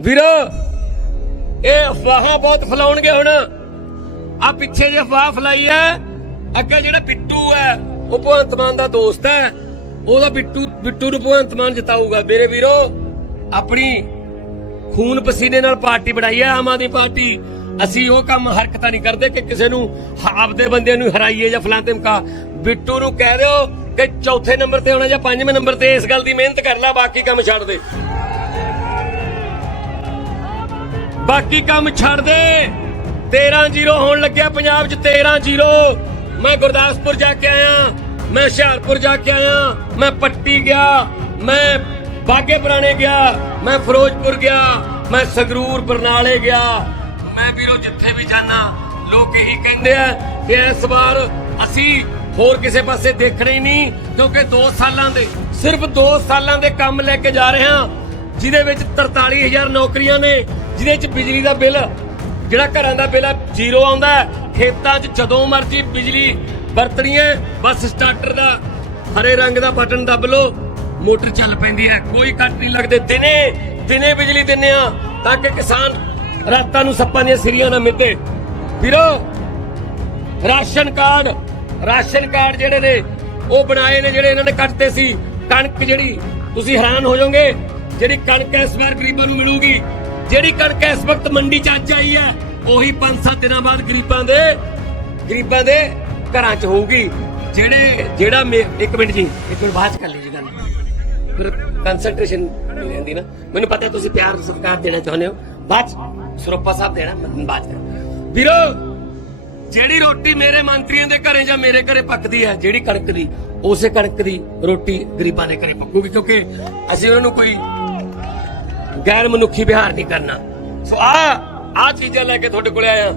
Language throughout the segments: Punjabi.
ਵੀਰੋ, ਇਹ ਅਫਵਾਹਾਂ ਬਹੁਤ ਫਲਾਉਣਗੇ ਹੁਣ। ਆ ਪਿੱਛੇ ਜੇ ਅਫਵਾਹ ਫਲਾਈ ਹੈ। ਅੱਗੇ ਜਿਹੜਾ ਬਿੱਟੂ ਹੈ, ਉਹ ਭਗਵੰਤ ਮਾਨ ਦਾ ਦੋਸਤ ਹੈ। ਉਹਦਾ ਬਿੱਟੂ ਬਿੱਟੂ ਨੂੰ ਭਗਵੰਤ ਮਾਨ ਜਿਤਾਊਗਾ। ਮੇਰੇ ਵੀਰੋ, ਆਪਣੀ ਖੂਨ ਪਸੀਨੇ ਨਾਲ ਪਾਰਟੀ ਬਣਾਈ ਹੈ ਆਮ ਆਦਮੀ ਪਾਰਟੀ। ਅਸੀਂ ਉਹ ਕੰਮ ਹਰਕਤਾਂ ਨਹੀਂ ਕਰਦੇ ਕਿ ਕਿਸੇ ਨੂੰ ਆਪਦੇ ਬੰਦੇ ਨੂੰ ਹਰਾਈਏ ਜਾਂ ਫਲਾਂ ਤੇ ਮਕਾ ਬਿੱਟੂ ਨੂੰ ਕਹਿ ਦਿਓ ਕਿ ਚੌਥੇ ਨੰਬਰ ਤੇ ਹੋਣਾ ਜਾਂ ਪੰਜਵੇਂ ਨੰਬਰ ਤੇ ਇਸ ਗੱਲ ਦੀ ਮਿਹਨਤ ਕਰ ਲੈ, ਬਾਕੀ ਕੰਮ ਛੱਡ ਦੇ। ਬਾਕੀ ਕੰਮ ਛੱਡ ਦੇ। 13-0 ਹੋਣ ਲੱਗਿਆ ਪੰਜਾਬ 'ਚ 13-0 ਮੈਂ ਗੁਰਦਾਸਪੁਰ ਜਾ ਕੇ ਆਇਆ, ਮੈਂ ਹੁਸ਼ਿਆਰਪੁਰ ਜਾ ਕੇ ਆਇਆ, ਮੈਂ ਪੱਟੀ ਗਿਆ, ਮੈਂ ਬਾਗੇ ਪੁਰਾਣੇ ਗਿਆ, ਮੈਂ ਫਿਰੋਜ਼ਪੁਰ ਗਿਆ, ਮੈਂ ਸੰਗਰੂਰ, ਬਰਨਾਲੇ ਗਿਆ। ਮੈਂ ਵੀਰੋ ਜਿੱਥੇ ਵੀ ਜਾਣਾ ਲੋਕ ਇਹੀ ਕਹਿੰਦੇ ਆ ਕਿ ਇਸ ਵਾਰ ਅਸੀਂ ਹੋਰ ਕਿਸੇ ਪਾਸੇ ਦੇਖਣਾ ਹੀ ਨਹੀਂ, ਕਿਉਂਕਿ 2 ਸਾਲਾਂ ਦੇ, ਸਿਰਫ 2 ਸਾਲਾਂ ਦੇ ਕੰਮ ਲੈ ਕੇ ਜਾ ਰਹੇ ਹਾਂ, ਜਿਹਦੇ ਵਿੱਚ 43000 ਨੌਕਰੀਆਂ ਨੇ ਜਿਹਦੇ ਚ ਬਿਜਲੀ ਦਾ ਬਿੱਲ, ਜਿਹੜਾ ਘਰਾਂ ਦਾ ਬਿੱਲ ਆ, ਜ਼ੀਰੋ ਆਉਂਦਾ ਖੇਤਾਂ 'ਚ ਜਦੋਂ ਮਰਜ਼ੀ ਬਿਜਲੀ ਵਰਤਣੀ ਹੈ, ਬਸ ਸਟਾਰਟਰ ਦਾ ਹਰੇ ਰੰਗ ਦਾ ਬਟਨ ਦਬ ਲਓ, ਮੋਟਰ ਚੱਲ ਪੈਂਦੀ ਹੈ। ਕੋਈ ਕੱਟ ਨਹੀਂ ਲੱਗਦੇ। ਦਿਨੇ ਦਿਨੇ ਬਿਜਲੀ ਦਿੰਨੇ ਆ, ਤਾਂ ਕਿ ਕਿਸਾਨ ਰਾਤਾਂ ਨੂੰ ਸੱਪਾਂ ਦੀਆਂ ਸਿਰੀਆਂ ਨਾ ਮਿੱਤੇ ਵੀਰੋ, ਰਾਸ਼ਨ ਕਾਰਡ ਰਾਸ਼ਨ ਕਾਰਡ ਜਿਹੜੇ ਨੇ, ਉਹ ਬਣਾਏ ਨੇ ਜਿਹੜੇ ਇਹਨਾਂ ਨੇ ਕੱਟਦੇ ਸੀ। ਕਣਕ ਜਿਹੜੀ ਤੁਸੀਂ ਹੈਰਾਨ ਹੋ ਜਾਓਗੇ, ਜਿਹੜੀ ਕਣਕ ਇਸ ਵਾਰ ਗਰੀਬਾਂ ਨੂੰ ਮਿਲੂਗੀ ਜਿਹੜੀ ਕਣਕ ਇਸ ਵਕਤ ਮੰਡੀ 'ਚ ਅੱਜ ਆਈ ਹੈ, ਉਹੀ 5-7 ਦਿਨਾਂ ਬਾਅਦ ਗਰੀਬਾਂ ਦੇ ਗਰੀਬਾਂ ਦੇ ਘਰਾਂ 'ਚ ਹੋਊਗੀ। ਜਿਹੜੇ, ਜਿਹੜਾ ਇੱਕ ਮਿੰਟ ਜੀ, ਇੱਕ ਮਿੰਟ ਬਾਅਦ ਕਰ ਲਈ ਗੱਲ। ਫਿਰ ਕਨਸੈਂਟਰੇਸ਼ਨ ਰਹਿੰਦੀ ਨਾ। ਮੈਨੂੰ ਪਤਾ ਤੁਸੀਂ ਪਿਆਰ, ਸਤਿਕਾਰ ਦੇਣਾ ਚਾਹੁੰਦੇ ਹੋ। ਬਾਅਦ 'ਚ ਸਰੋਪਾ ਸਾਹਿਬ ਦੇਣਾ ਮੈਂ ਬਾਅਦ 'ਚ। ਵੀਰੋ, ਜਿਹੜੀ ਰੋਟੀ ਮੇਰੇ ਮੰਤਰੀਆਂ ਦੇ ਘਰੇ ਜਾਂ ਮੇਰੇ ਘਰੇ ਪੱਕਦੀ ਹੈ, ਜਿਹੜੀ ਕਣਕ ਦੀ, ਉਸੇ ਕਣਕ ਦੀ ਰੋਟੀ ਗਰੀਬਾਂ ਦੇ ਘਰੇ ਪੱਕੂਗੀ, ਕਿਉਂਕਿ ਅਸੀਂ ਉਹਨਾਂ ਨੂੰ ਕੋਈ ਗੈਰ ਮਨੁੱਖੀ ਵਿਹਾਰ ਨਹੀਂ ਕਰਨਾ। ਸੋ ਆ ਆ ਚੀਜ਼ਾਂ ਲੈ ਕੇ ਤੁਹਾਡੇ ਕੋਲੇ ਆਇਆ।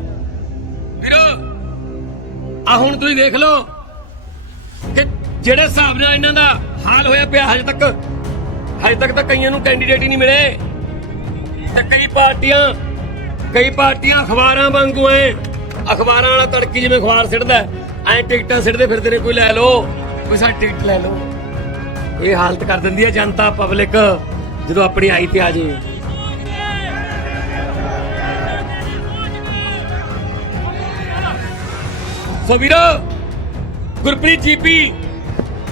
ਵੀਰੋ, ਆ ਹੁਣ ਤੁਸੀਂ ਦੇਖ ਲਓ ਕਿ ਜਿਹੜੇ ਹਿਸਾਬ ਨਾਲ ਇਹਨਾਂ ਦਾ ਹਾਲ ਹੋਇਆ ਪਿਆ, ਹਜੇ ਤੱਕ ਹਜੇ ਤੱਕ ਤਾਂ ਕਈਆਂ ਨੂੰ ਕੈਂਡੀਡੇਟ ਹੀ ਨਹੀਂ ਮਿਲੇ। ਤੇ ਕਈ ਪਾਰਟੀਆਂ ਕਈ ਪਾਰਟੀਆਂ ਅਖਬਾਰਾਂ ਵਾਂਗੂ ਐ, ਅਖਬਾਰਾਂ ਵਾਲਾ ਤੜਕੀ ਜਿਵੇਂ ਅਖਬਾਰ ਸਿੱਟਦਾ, ਐ ਟਿਕਟਾਂ ਸਿੱਟਦੇ ਫਿਰਦੇ ਨੇ, ਕੋਈ ਲੈ ਲਓ, ਕੋਈ ਸਾਡੀ ਟਿਕਟ ਲੈ ਲਓ। ਇਹ ਹਾਲਤ ਕਰ ਦਿੰਦੀ ਹੈ ਜਨਤਾ ਪਬਲਿਕ ਜਦੋਂ ਆਪਣੀ ਆਈ ਤੇ ਆ ਜੇ ਸੋ ਵੀਰੋ, ਗੁਰਪ੍ਰੀਤ ਜੀਪੀ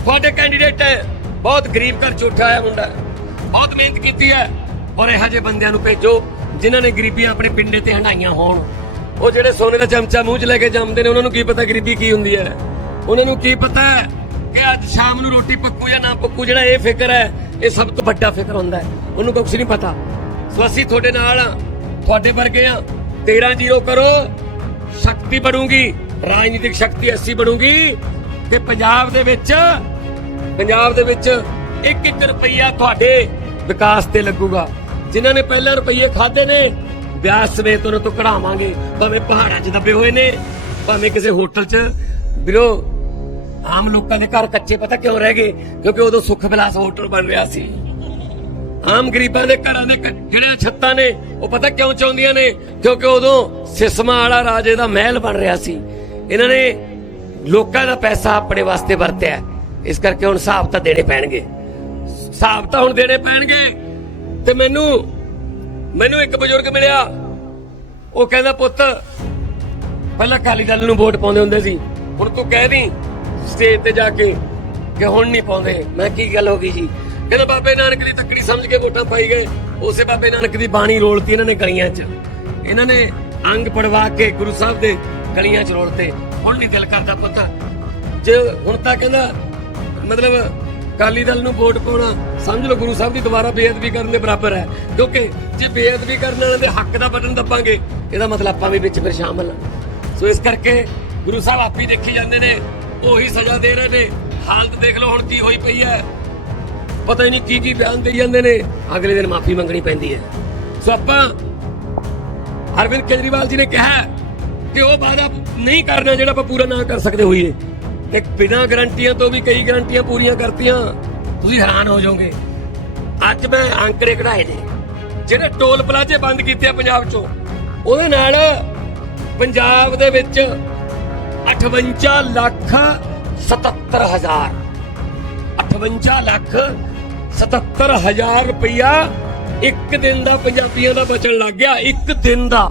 ਤੁਹਾਡੇ ਕੈਂਡੀਡੇਟ ਹੈ ਬਹੁਤ ਗਰੀਬ ਘਰ ਚ ਹੈ ਮੁੰਡਾ ਬਹੁਤ ਮਿਹਨਤ ਕੀਤੀ ਹੈ ਔਰ ਇਹੋ ਜਿਹੇ ਬੰਦਿਆਂ ਨੂੰ ਭੇਜੋ ਜਿਨ੍ਹਾਂ ਨੇ ਗਰੀਬੀਆਂ ਆਪਣੇ ਪਿੰਡੇ ਤੇ ਹੰਡਾਈਆਂ ਹੋਣ। ਉਹ ਜਿਹੜੇ ਸੋਨੇ ਦਾ ਚਮਚਾ ਮੂੰਹ 'ਚ ਲੈ ਕੇ ਜੰਮਦੇ ਨੇ, ਉਹਨਾਂ ਨੂੰ ਕੀ ਪਤਾ ਗਰੀਬੀ ਕੀ ਹੁੰਦੀ ਹੈ? ਉਹਨਾਂ ਨੂੰ ਕੀ ਪਤਾ ਹੈ ਕਿ ਅੱਜ ਸ਼ਾਮ ਨੂੰ ਰੋਟੀ ਪੱਕੂ ਜਾਂ ਨਾ ਪੱਕੂ, ਜਿਹੜਾ ਇਹ ਫਿਕਰ ਹੈ ਇਹ ਸਭ ਤੋਂ ਵੱਡਾ ਫਿਕਰ ਹੁੰਦਾ ਹੈ। ਉਹਨੂੰ ਕੁਝ ਨਹੀਂ ਪਤਾ। ਸੋ ਅਸੀਂ ਤੁਹਾਡੇ ਨਾਲ ਆ ਤੁਹਾਡੇ ਵਰਗੇ ਆ 13 ਜ਼ੀਰੋ ਕਰੋ। ਸ਼ਕਤੀ ਬਣੂਗੀ। ਰਾਜਨੀਤਿਕ ਸ਼ਕਤੀ ਐਸੀ ਬਣੂਗੀ ਤੇ ਪੰਜਾਬ ਦੇ ਵਿੱਚ ਪੰਜਾਬ ਦੇ ਵਿੱਚ ਇੱਕ ਇੱਕ ਰੁਪਈਆ ਤੁਹਾਡੇ ਵਿਕਾਸ ਤੇ ਲੱਗੂਗਾ। ਜਿਨ੍ਹਾਂ ਨੇ ਪਹਿਲਾਂ ਰੁਪਈਏ ਖਾਦੇ ਨੇ ਵਿਆਹ ਸਮੇਤ ਉਹਨਾਂ ਤੋਂ ਕਢਾਵਾਂਗੇ। ਭਾਵੇਂ ਪਹਾੜਾਂ 'ਚ ਦੱਬੇ ਹੋਏ ਨੇ, ਭਾਵੇਂ ਕਿਸੇ ਹੋਟਲ 'ਚ। ਵੀਰੋ ਆਮ ਲੋਕਾਂ ਦੇ ਘਰ ਕੱਚੇ ਪਤਾ ਕਿਉਂ ਰਹਿ ਗਏ? ਕਿਉਂਕਿ ਉਦੋਂ ਸੁੱਖ ਵਿਲਾਸ ਹੋਟਲ ਬਣ ਰਿਹਾ ਸੀ। ਆਮ ਗਰੀਬਾਂ ਦੇ ਘਰਾਂ ਦੇ ਕ- ਛੱਤਾਂ ਨੇ, ਉਹ ਪਤਾ ਕਿਉਂ ਚਾਹੁੰਦੀਆਂ ਨੇ? ਕਿਉਂਕਿ ਉਦੋਂ ਸਿਸਮਾ ਵਾਲਾ ਰਾਜੇ ਦਾ ਮਹਿਲ ਬਣ ਰਿਹਾ ਸੀ। ਇਹਨਾਂ ਨੇ ਲੋਕਾਂ ਦਾ ਪੈਸਾ ਆਪਣੇ ਵਾਸਤੇ ਵਰਤਿਆ। ਇਸ ਕਰਕੇ ਹੁਣ ਹਿਸਾਬ ਤਾਂ ਦੇਣੇ ਪੈਣਗੇ। ਹਿਸਾਬ ਤਾਂ ਹੁਣ ਦੇਣੇ ਪੈਣਗੇ। ਤੇ ਮੈਨੂੰ ਮੈਨੂੰ ਇੱਕ ਬਜ਼ੁਰਗ ਮਿਲਿਆ। ਉਹ ਕਹਿੰਦਾ, ਪੁੱਤ, ਪਹਿਲਾਂ ਅਕਾਲੀ ਦਲ ਨੂੰ ਵੋਟ ਪਾਉਂਦੇ ਹੁੰਦੇ ਸੀ। ਹੁਣ ਤੂੰ ਕਹਿ ਦੀ ਸਟੇਜ ਤੇ ਜਾ ਕੇ ਕਿ ਹੁਣ ਨਹੀਂ ਪਾਉਂਦੇ। ਮੈਂ ਕੀ ਗੱਲ ਹੋ ਗਈ ਜੀ? ਕਹਿੰਦਾ, ਬਾਬੇ ਨਾਨਕ ਦੀ ਤੱਕੜੀ ਸਮਝ ਕੇ ਵੋਟਾਂ ਪਾਈ ਗਏ। ਉਸੇ ਬਾਬੇ ਨਾਨਕ ਦੀ ਬਾਣੀ ਰੋਲਤੀ ਇਹਨਾਂ ਨੇ ਗਲੀਆਂ 'ਚ। ਇਹਨਾਂ ਨੇ ਅੰਗ ਪੜਵਾ ਕੇ ਗੁਰੂ ਸਾਹਿਬ ਦੇ ਗਲੀਆਂ 'ਚ ਰੋਲਤੇ। ਹੁਣ ਨਹੀਂ ਦਿਲ ਕਰਦਾ ਪੁੱਤ। ਜੇ ਹੁਣ ਤਾਂ ਕਹਿੰਦਾ, ਮਤਲਬ ਅਕਾਲੀ ਦਲ ਨੂੰ ਵੋਟ ਪਾਉਣਾ, ਸਮਝ ਲਓ ਗੁਰੂ ਸਾਹਿਬ ਦੀ ਦੁਬਾਰਾ ਬੇਅਦਬੀ ਕਰਨ ਦੇ ਬਰਾਬਰ ਹੈ। ਕਿਉਂਕਿ ਜੇ ਬੇਅਦਬੀ ਕਰਨ ਵਾਲਿਆਂ ਦੇ ਹੱਕ ਦਾ ਬਟਨ ਦੱਬਾਂਗੇ, ਇਹਦਾ ਮਤਲਬ ਆਪਾਂ ਵੀ ਵਿੱਚ ਫਿਰ ਸ਼ਾਮਲ ਹਾਂ। ਸੋ ਇਸ ਕਰਕੇ ਗੁਰੂ ਸਾਹਿਬ ਆਪ ਹੀ ਦੇਖੀ ਜਾਂਦੇ ਨੇ ਉਹੀ ਸਜ਼ਾ ਦੇ ਰਹੇ ਨੇ। ਹਾਲਤ ਦੇਖ ਲਓ ਹੁਣ ਕੀ ਹੋਈ ਪਈ ਹੈ। ਪਤਾ ਹੀ ਨਹੀਂ ਕੀ ਕੀ ਬਿਆਨ ਦੇਈ ਜਾਂਦੇ ਨੇ। ਅਗਲੇ ਦਿਨ ਮਾਫੀ ਮੰਗਣੀ ਪੈਂਦੀ ਹੈ। ਸੋ ਆਪਾਂ ਅਰਵਿੰਦ ਕੇਜਰੀਵਾਲ ਜੀ ਨੇ ਕਿਹਾ ਕਿ ਉਹ ਵਾਅਦਾ ਨਹੀਂ ਕਰਨਾ ਜਿਹੜਾ ਆਪਾਂ ਪੂਰਾ ਨਾ ਕਰ ਸਕਦੇ ਹੋਈਏ। ਤੇ ਬਿਨਾਂ ਗਰੰਟੀਆਂ ਤੋਂ ਵੀ ਕਈ ਗਰੰਟੀਆਂ ਪੂਰੀਆਂ ਕਰਤੀਆਂ, ਤੁਸੀਂ ਹੈਰਾਨ ਹੋ ਜਾਓਗੇ। ਅੱਜ ਮੈਂ ਅੰਕੜੇ ਕਢਾਏ ਨੇ। ਜਿਹੜੇ ਟੋਲ ਪਲਾਜ਼ੇ ਬੰਦ ਕੀਤੇ ਆ ਪੰਜਾਬ 'ਚੋਂ, ਉਹਦੇ ਨਾਲ ਪੰਜਾਬ ਦੇ ਵਿੱਚ 58 ਲੱਖ 77 ਹਜ਼ਾਰ 58 ਲੱਖ 77 ਹਜ਼ਾਰ ਰੁਪਇਆ ਇੱਕ ਦਿਨ ਦਾ ਪੰਜਾਬੀਆਂ ਦਾ ਬਚਣ ਲੱਗ ਗਿਆ ਇੱਕ ਦਿਨ ਦਾ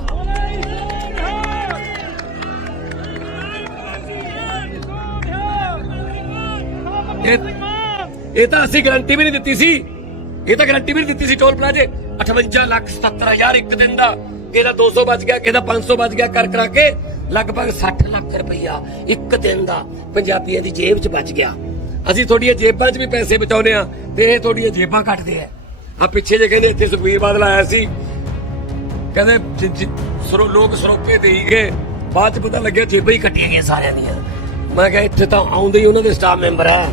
ਇਹ ਤਾਂ ਅਸੀਂ ਗਾਰੰਟੀ ਵੀ ਨਹੀਂ ਦਿੱਤੀ ਸੀ ਇਹ ਤਾਂ ਗਾਰੰਟੀ ਵੀ ਨਹੀਂ ਦਿੱਤੀ ਸੀ ਟੋਲ ਪਲਾਜ਼ੇ 58 ਲੱਖ 77 ਹਜ਼ਾਰ ਇੱਕ ਦਿਨ ਦਾ ਕਿਹਦਾ 200 ਬਚ ਗਿਆ ਕਿਹਦਾ 500 ਬਚ ਗਿਆ ਕਰ ਕਰਾ ਕੇ ਲਗਭਗ 60 ਲੱਖ ਰੁਪਈਆ ਇੱਕ ਦਿਨ ਦਾ ਪੰਜਾਬੀਆਂ ਦੀ ਜੇਬ 'ਚ ਬਚ ਗਿਆ। ਅਸੀਂ ਤੁਹਾਡੀਆਂ ਜੇਬਾਂ 'ਚ ਵੀ ਪੈਸੇ ਬਚਾਉਨੇ ਆ ਤੇ ਇਹ ਤੁਹਾਡੀਆਂ ਜੇਬਾਂ ਕੱਟਦੇ ਆ। ਆ ਪਿੱਛੇ ਜੇ ਕਹਿੰਦੇ ਇੱਥੇ ਸੁਖਬੀਰ ਬਾਦਲ ਆਇਆ ਸੀ। ਕਹਿੰਦੇ ਸਰੋ, ਲੋਕ ਸਰੋਪੇ ਦੇਈ ਗਏ। ਬਾਅਦ ਚ ਪਤਾ ਲੱਗਿਆ ਜੇਬਾਂ ਹੀ ਕੱਟੀਆਂ ਗਈਆਂ ਸਾਰਿਆਂ ਦੀਆਂ। ਮੈਂ ਕਿਹਾ ਇੱਥੇ ਤਾਂ ਆਉਂਦੇ ਹੀ ਉਹਨਾਂ ਦੇ ਸਟਾਫ ਮੈਂਬਰ ਆ।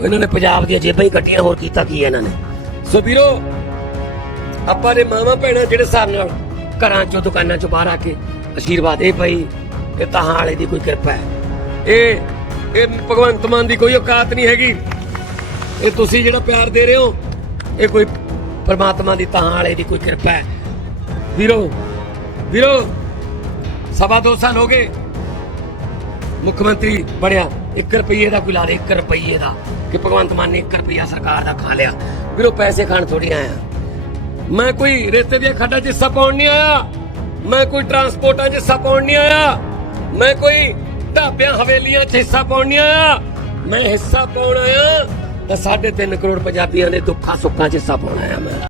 ਇਹਨਾਂ ਨੇ ਪੰਜਾਬ ਦੀਆਂ ਜੇਬਾਂ ਹੀ ਕੱਟੀਆਂ, ਹੋਰ ਕੀਤਾ ਕੀ ਇਹਨਾਂ ਨੇ? ਸੋ ਵੀਰੋ, ਆਪਾਂ ਦੇ ਮਾਵਾ ਭੈਣਾਂ ਜਿਹੜੇ ਹਿਸਾਬ ਨਾਲ ਘਰਾਂ ਚੋਂ, ਦੁਕਾਨਾਂ ਚੋਂ ਬਾਹਰ ਆ ਕੇ ਅਸ਼ੀਰਵਾਦ ਇਹ ਪਈ ਇਹ ਤਾਂ ਵਾਲੇ ਦੀ ਕੋਈ ਕਿਰਪਾ ਹੈ। ਇਹ ਇਹ ਭਗਵੰਤ ਮਾਨ ਦੀ ਕੋਈ ਔਕਾਤ ਨਹੀਂ ਹੈਗੀ। ਇਹ ਤੁਸੀਂ ਜਿਹੜਾ ਪਿਆਰ ਦੇ ਰਹੇ ਹੋ, ਇਹ ਕੋਈ ਪਰਮਾਤਮਾ ਦੀ ਤਾਂ ਵਾਲੇ ਦੀ ਕੋਈ ਕਿਰਪਾ ਹੈ। ਵੀਰੋ ਵੀਰੋ, ਸਵਾ ਦੋ ਸਾਲ ਹੋ ਗਏ। ਮੁੱਖ ਮੰਤਰੀ ਬਣਿਆ 1 ਰੁਪਏ ਦਾ ਕੋਈ ਲਾ ਦੇ 1 ਰੁਪਏ ਦਾ। ਕਿ ਭਗਵੰਤ ਮਾਨ ਨੇ 1 ਰੁਪਿਆ ਸਰਕਾਰ ਦਾ ਖਾ ਲਿਆ। ਵੀਰੋ, ਪੈਸੇ ਖਾਣ ਥੋੜੀ ਆਇਆ ਮੈਂ ਕੋਈ ਰੇਤੇ ਦੀਆਂ ਖੱਡਾਂ 'ਚ ਹਿੱਸਾ ਪਾਉਣ ਨਹੀਂ ਆਇਆ। ਮੈਂ ਕੋਈ ਟਰਾਂਸਪੋਰਟਾਂ 'ਚ ਹਿੱਸਾ ਪਾਉਣ ਨਹੀਂ ਆਇਆ। ਮੈਂ ਕੋਈ ਢਾਬਿਆਂ, ਹਵੇਲੀਆਂ 'ਚ ਹਿੱਸਾ ਪਾਉਣ ਨਹੀਂ ਆਇਆ। ਮੈਂ ਹਿੱਸਾ ਪਾਉਣ ਆਇਆ ਤਾਂ 3.5 ਕਰੋੜ ਪੰਜਾਬੀਆਂ ਦੇ ਦੁੱਖਾਂ ਸੁੱਖਾਂ 'ਚ ਹਿੱਸਾ ਪਾਉਣ ਆਇਆ ਮੈਂ।